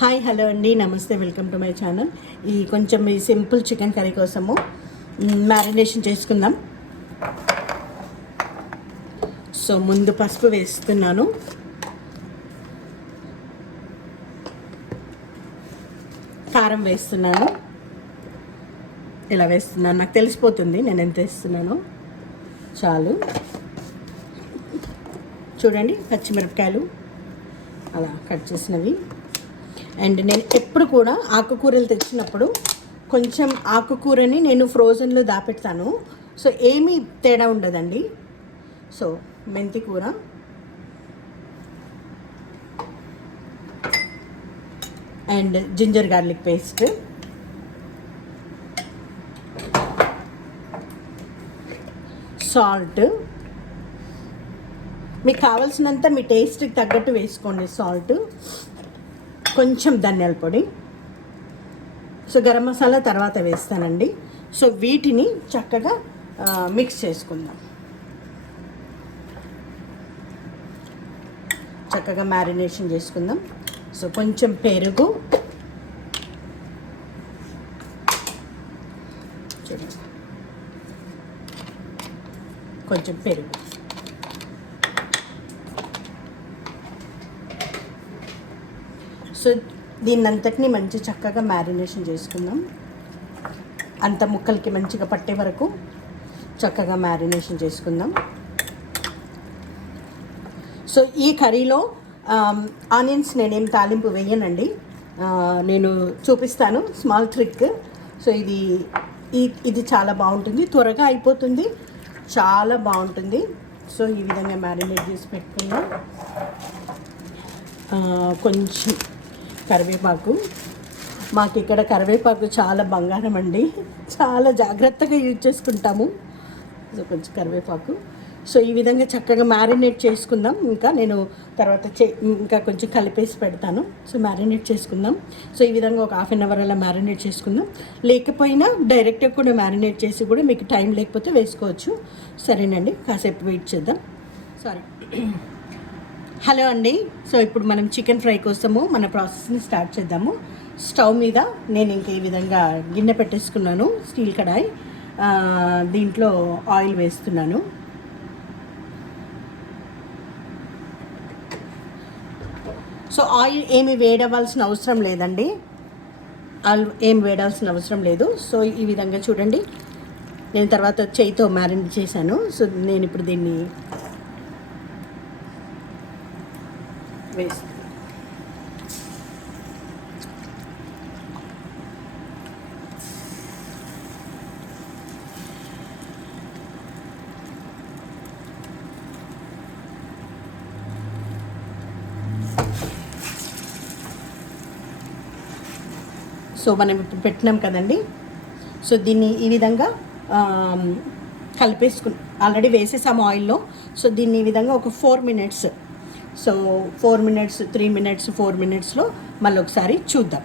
Hi hello అండి, నమస్తే, welcome to my channel. ఈ కొంచెం ఈ సింపుల్ చికెన్ కర్రీ కోసము మ్యారినేషన్ చేసుకుందాం. సో ముందు పసుపు వేస్తున్నాను. కారం వేస్తున్నాను. ఇలా వేస్తున్నాను, నాకు తెలిసిపోతుంది నేను ఎంత వేస్తున్నానో. చాలు. చూడండి, పచ్చిమిరపకాయలు అలా కట్ చేసినవి. అండ్ నేను ఎప్పుడు కూడా ఆకుకూరలు తెచ్చినప్పుడు కొంచెం ఆకుకూరని నేను ఫ్రోజన్లో దాపెడతాను. సో ఏమీ తేడా ఉండదండి. సో మెంతి కూర, and ginger garlic paste, salt, మీకు కావాల్సినంత మీ టేస్ట్కి తగ్గట్టు వేసుకోండి. సాల్ట్, కొంచెం ధనియాల పొడి, సో గరం మసాలా తర్వాత వేస్తానండి. సో వీటిని చక్కగా మిక్స్ చేసుకుందాం. చక్కగా మ్యారినేషన్ చేసుకుందాం. సో కొంచెం పెరుగు, కొంచెం పెరుగు, సో దీన్నంతటిని మంచి చక్కగా మ్యారినేషన్ చేసుకుందాం. అంత ముక్కలకి మంచిగా పట్టే వరకు చక్కగా మ్యారినేషన్ చేసుకుందాం. సో ఈ కర్రీలో ఆనియన్స్ నేనేం తాలింపు వేయనండి, నేను చూపిస్తాను స్మాల్ ట్రిక్. సో ఇది చాలా బాగుంటుంది, త్వరగా అయిపోతుంది, చాలా బాగుంటుంది. సో ఈ విధంగా మ్యారినేట్ చేసి పెట్టుకుందాం. కొంచెం కరివేపాకు, మాకు ఇక్కడ కరివేపాకు చాలా బంగారం అండి, చాలా జాగ్రత్తగా యూజ్ చేసుకుంటాము. సో కొంచెం కరివేపాకు. సో ఈ విధంగా చక్కగా మ్యారినేట్ చేసుకుందాం. ఇంకా నేను తర్వాత ఇంకా కొంచెం కలిపేసి పెడతాను. సో మ్యారినేట్ చేసుకుందాం. సో ఈ విధంగా ఒక హాఫ్ అన్ అవర్ అలా మ్యారినేట్ చేసుకుందాం. లేకపోయినా డైరెక్ట్గా కూడా మ్యారినేట్ చేసి కూడా మీకు టైం లేకపోతే వేసుకోవచ్చు. సరేనండి, కాసేపు వెయిట్ చేద్దాం. సారీ. హలో అండి. సో ఇప్పుడు మనం చికెన్ ఫ్రై కోసము మన ప్రాసెస్ని స్టార్ట్ చేద్దాము. స్టవ్ మీద నేను ఇంకా ఈ విధంగా గిన్నె పెట్టేసుకున్నాను, స్టీల్ కడాయి. దీంట్లో ఆయిల్ వేస్తున్నాను. సో ఆయిల్ ఏమి వేడవలసిన అవసరం లేదండి, ఏం వేడాల్సిన అవసరం లేదు. సో ఈ విధంగా చూడండి, నేను తర్వాత చేయితో మ్యారినేట్ చేశాను. సో నేను ఇప్పుడు దీన్ని వేస్తాను. సో మనం ఇప్పుడు పెట్టినాం కదండి. సో దీన్ని ఈ విధంగా ఆల్రెడీ వేసేసాము ఆయిల్లో. సో దీన్ని ఈ విధంగా ఒక 4 మినిట్స్, సో 4 మినిట్స్, 3 మినిట్స్, 4 మినిట్స్లో మళ్ళీ ఒకసారి చూద్దాం.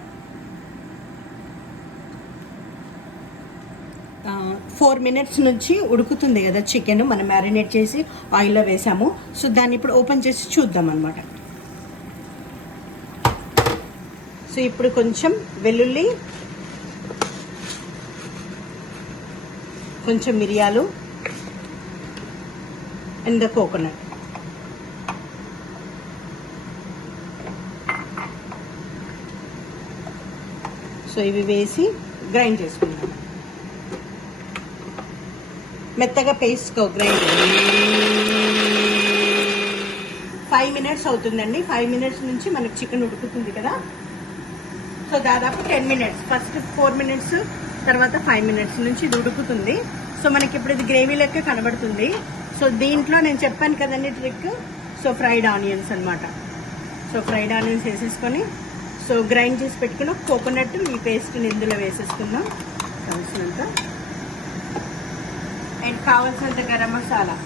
4 మినిట్స్ నుంచి ఉడుకుతుంది కదా చికెన్, మనం మ్యారినేట్ చేసి ఆయిల్లో వేసాము. సో దాన్ని ఇప్పుడు ఓపెన్ చేసి చూద్దాం అన్నమాట. సో ఇప్పుడు కొంచెం వెల్లుల్లి, కొంచెం మిరియాలు అండ్ ద కోకోనట్. సో ఇవి వేసి గ్రైండ్ చేసుకుందాం. మెత్తగా పేస్ట్ గ్రైండ్. 5 మినిట్స్ అవుతుందండి. 5 మినిట్స్ నుంచి మనకు చికెన్ ఉడుకుతుంది కదా. సో దాదాపు 10 మినిట్స్, ఫస్ట్ 4 మినిట్స్, తర్వాత 5 మినిట్స్ నుంచి ఇది ఉడుకుతుంది. సో మనకి ఇప్పుడు ఇది గ్రేవీ లెక్క కనబడుతుంది. సో దీంట్లో నేను చెప్పాను కదండి ట్రిక్. సో ఫ్రైడ్ ఆనియన్స్ అన్నమాట. సో ఫ్రైడ్ ఆనియన్స్ వేసేసుకొని, సో గ్రైండ్ చేసి పెట్టుకున్న కోకోనట్ ఈ పేస్ట్ని ఇందులో వేసేసుకుందాం కావాల్సినంత. అండ్ కావాల్సినంత గరం మసాలా,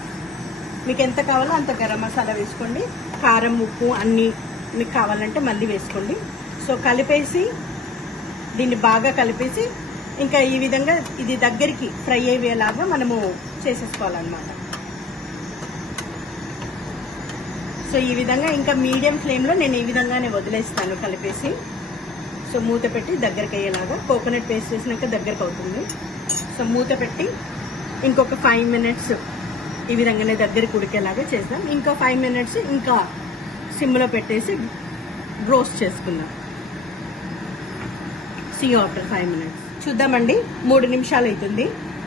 మీకు ఎంత కావాలో అంత గరం మసాలా వేసుకోండి. కారం, ఉప్పు అన్నీ మీకు కావాలంటే మళ్ళీ వేసుకోండి. సో కలిపేసి దీన్ని బాగా కలిపేసి ఇంకా ఈ విధంగా ఇది దగ్గరికి ఫ్రై అయ్యేలాగా మనము చేసేసుకోవాలన్నమాట. సో ఈ విధంగా ఇంకా మీడియం ఫ్లేమ్లో నేను ఈ విధంగానే వదిలేస్తాను కలిపేసి. సో మూత పెట్టి దగ్గరికి అయ్యేలాగా, కోకోనట్ పేస్ట్ వేసినాక దగ్గరకు అవుతుంది. సో మూత పెట్టి ఇంకొక 5 మినిట్స్ ఈ విధంగానే దగ్గరికి ఉడికేలాగా చేద్దాం. ఇంకా 5 మినిట్స్ ఇంకా సిమ్లో పెట్టేసి రోస్ట్ చేసుకుందాం. సీ ఆఫ్టర్ 5 మినిట్స్ చూద్దామండి. 3 నిమిషాలు అవుతుంది.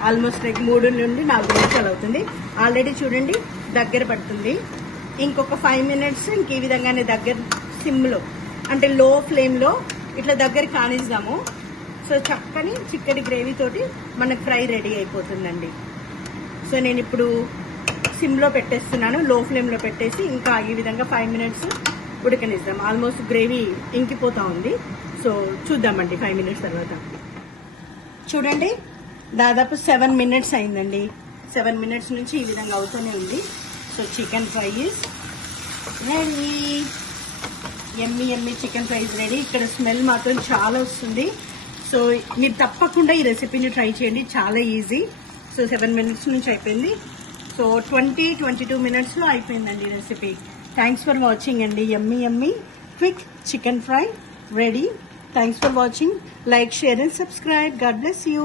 ఆల్మోస్ట్ లైక్ 3 నుండి 4 నిమిషాలు అవుతుంది. ఆల్రెడీ చూడండి దగ్గర పడుతుంది. ఇంకొక 5 మినిట్స్ ఇంక ఈ విధంగానే దగ్గర సిమ్లో అంటే లో ఫ్లేమ్లో ఇట్లా దగ్గర కానిద్దాము. సో చక్కని చిక్కటి గ్రేవీ తోటి మనకు ఫ్రై రెడీ అయిపోతుందండి. సో నేను ఇప్పుడు సిమ్లో పెట్టేస్తున్నాను, లో ఫ్లేమ్లో పెట్టేసి ఇంకా ఈ విధంగా 5 మినిట్స్ ఉడకనిద్దాం. ఆల్మోస్ట్ గ్రేవీ ఇంకిపోతూ ఉంది. సో చూద్దామండి 5 మినిట్స్ తర్వాత. చూడండి దాదాపు 7 మినిట్స్ అయిందండి. 7 మినిట్స్ నుంచి ఈ విధంగా అవుతూనే ఉంది. So chicken fry is ready. Yummy yummy chicken fry is ready. ఇక్కడ స్మెల్ మాత్రం చాలా వస్తుంది. సో మీరు తప్పకుండా ఈ రెసిపీని ట్రై చేయండి, చాలా ఈజీ. సో 7 మినిట్స్ నుంచి అయిపోయింది. సో 22 మినిట్స్లో అయిపోయిందండి రెసిపీ. థ్యాంక్స్ ఫర్ వాచింగ్ అండి. Yummy yummy quick chicken fry ready. Thanks for watching. Like, share and subscribe. God bless you.